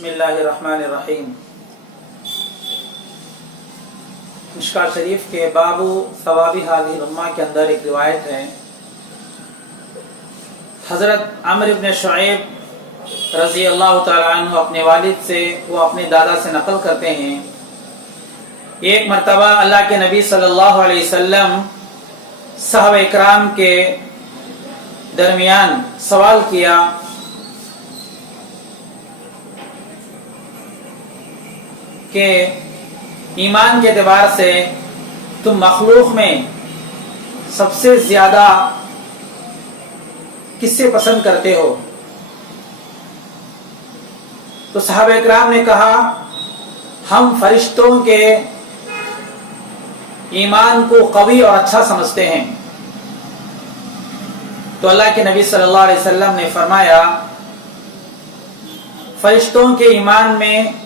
बिस्मिल्लाहिर्रहमानिर्रहीम। मिशकात शरीफ के बाबू सवाबी हाज़िहिल उम्मा के अंदर एक रिवायत है। हज़रत अम्र इब्न शुऐब रज़ी अल्लाह तआला अन्हु अपने वालिद से वो अपने दादा से नकल करते हैं, एक मरतबा अल्लाह के नबी सल्लल्लाहु अलैहि वसल्लम साहब इकराम के दरमियान सवाल किया कि ईमान के एतबार से तुम मखलूक में सबसे ज्यादा किससे पसंद करते हो? तो सहाबा इकराम ने कहा, हम फरिश्तों के ईमान को कवी और अच्छा समझते हैं। तो अल्लाह के नबी सल्लल्लाहु अलैहि वसल्लम ने फरमाया, फरिश्तों के ईमान में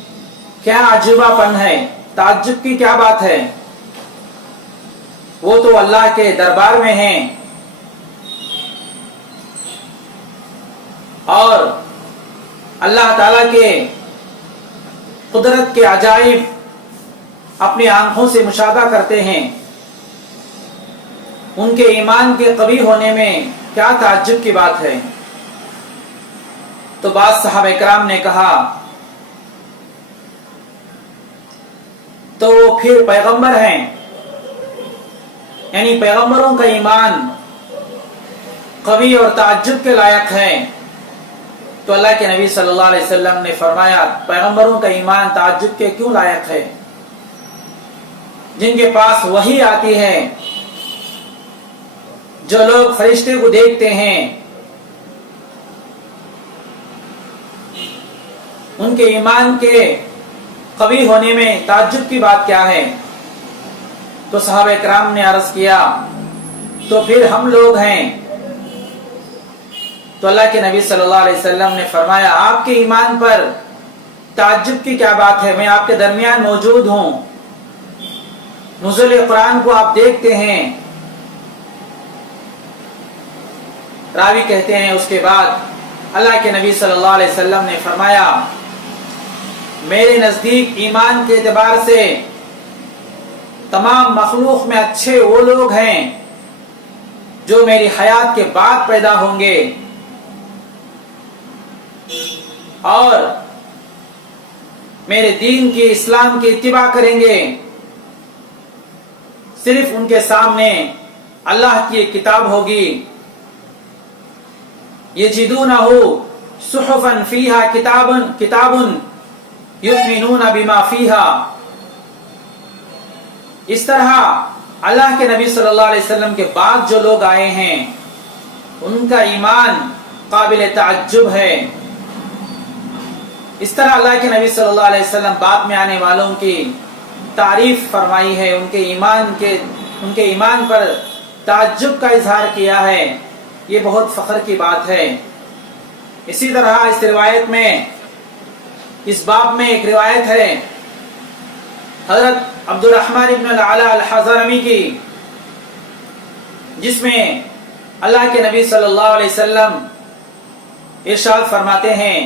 क्या अजूबापन है, ताज्जुब की क्या बात है? वो तो अल्लाह के दरबार में हैं और अल्लाह ताला के कुदरत के अजाइब अपनी आंखों से मुशाहदा करते हैं। उनके ईमान के कवी होने में क्या ताज्जुब की बात है? तो बाद सहाबा इकराम ने कहा, तो वो फिर पैगंबर हैं, यानी पैगंबरों का ईमान कवी और ताज्जुब के लायक है। तो अल्लाह के नबी सल्लल्लाहु अलैहि वसल्लम ने फरमाया, पैगंबरों का ईमान ताज्जुब के क्यों लायक है? जिनके पास वही आती है, जो लोग फरिश्ते को देखते हैं, उनके ईमान के कवी होने में ताज्जुब की बात क्या है? तो सहाबा इकराम ने अर्ज किया, तो फिर हम लोग हैं। तो अल्लाह के नबी सल्लल्लाहु अलैहि वसल्लम ने फरमाया, आपके ईमान पर ताज्जुब की क्या बात है? मैं आपके दरमियान मौजूद हूं, नुज़ूल कुरान को आप देखते हैं। रावी कहते हैं, उसके बाद अल्लाह के नबी सल्लल्लाहु अलैहि वसल्लम ने फरमाया, मेरे नजदीक ईमान के एतबार से तमाम मखलूक में अच्छे वो लोग हैं जो मेरी हयात के बाद पैदा होंगे और मेरे दीन की, इस्लाम की इत्तिबा करेंगे। सिर्फ उनके सामने अल्लाह की किताब होगी, यजिदूनहु सुहुफन फीहा किताबुन युमिनूना बिमा फीहा। इस तरह अल्लाह के नबी सल्लल्लाहु अलैहि वसल्लम के बाद जो लोग आए हैं, उनका ईमान काबिल ताज्जुब है। इस तरह अल्लाह के नबी सल्लल्लाहु अलैहि वसल्लम बाद में आने वालों की तारीफ फरमाई है, उनके ईमान पर ताज्जुब का इजहार किया है। ये बहुत फख्र की बात है। इसी तरह इस रिवायत में, इस बाब में एक रिवायत है हजरत अब्दुर्रहमान इब्न अल-अला अल-हज़रमी की, जिसमें अल्लाह के नबी सल्लल्लाहु अलैहि वसल्लम इरशाद फरमाते हैं,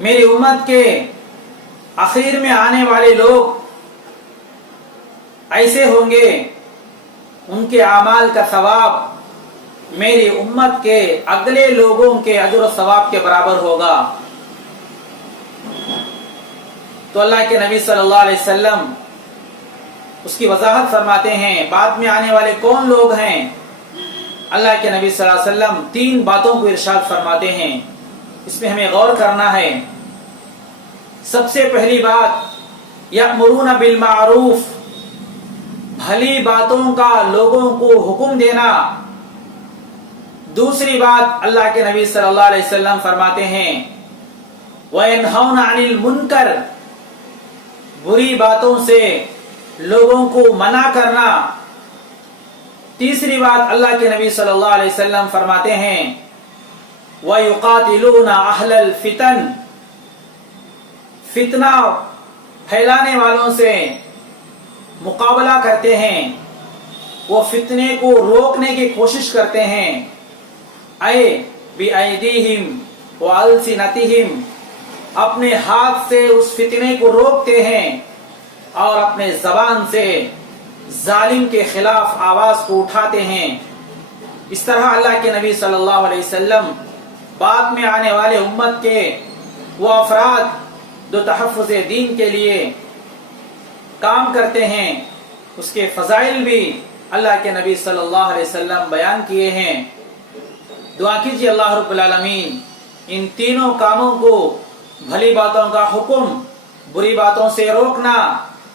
मेरी उम्मत के आखिर में आने वाले लोग ऐसे होंगे, उनके आमाल का सवाब मेरी उम्मत के अगले लोगों के अजर और सवाब के बराबर होगा। तो अल्लाह के नबी सल्लल्लाहु अलैहि वसल्लम उसकी वजाहत फरमाते हैं, बाद में आने वाले कौन लोग हैं? अल्लाह के नबी सल्लल्लाहु अलैहि वसल्लम तीन बातों को इरशाद फरमाते हैं, इसमें हमें गौर करना है। सबसे पहली बात, यअमुरूना बिल मारूफ, भली बातों का लोगों को हुक्म देना। दूसरी बात, अल्लाह के नबी सल्लल्लाहु अलैहि वसल्लम फरमाते हैं, वयनहौना अनिल मुनकर, बुरी बातों से लोगों को मना करना। तीसरी बात, अल्लाह के नबी सल्लल्लाहु अलैहि वसल्लम फरमाते हैं, वयुकातिलूना अहलल फितन, फितना फैलाने वालों से मुकाबला करते हैं, वो फितने को रोकने की कोशिश करते हैं। अय बिअयदीहिम وَأَلْسِنَتِهِمْ اپنے ہاتھ سے اس فتنے کو روکتے ہیں اور اپنے زبان سے ظالم کے خلاف آواز کو اٹھاتے ہیں۔ اس طرح اللہ کے نبی صلی اللہ علیہ وسلم بعد میں آنے والے امت کے وہ افراد جو تحفظ دین کے لیے کام کرتے ہیں اس کے فضائل بھی اللہ کے نبی صلی اللہ علیہ وسلم بیان کیے ہیں۔ دعا کیجیے اللہ رب العالمین ان تینوں کاموں کو، بھلی باتوں کا حکم، بری باتوں سے روکنا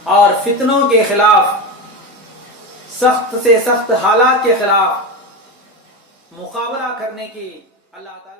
اور فتنوں کے خلاف، سخت سے سخت حالات کے خلاف مقابلہ کرنے کی اللہ تعالی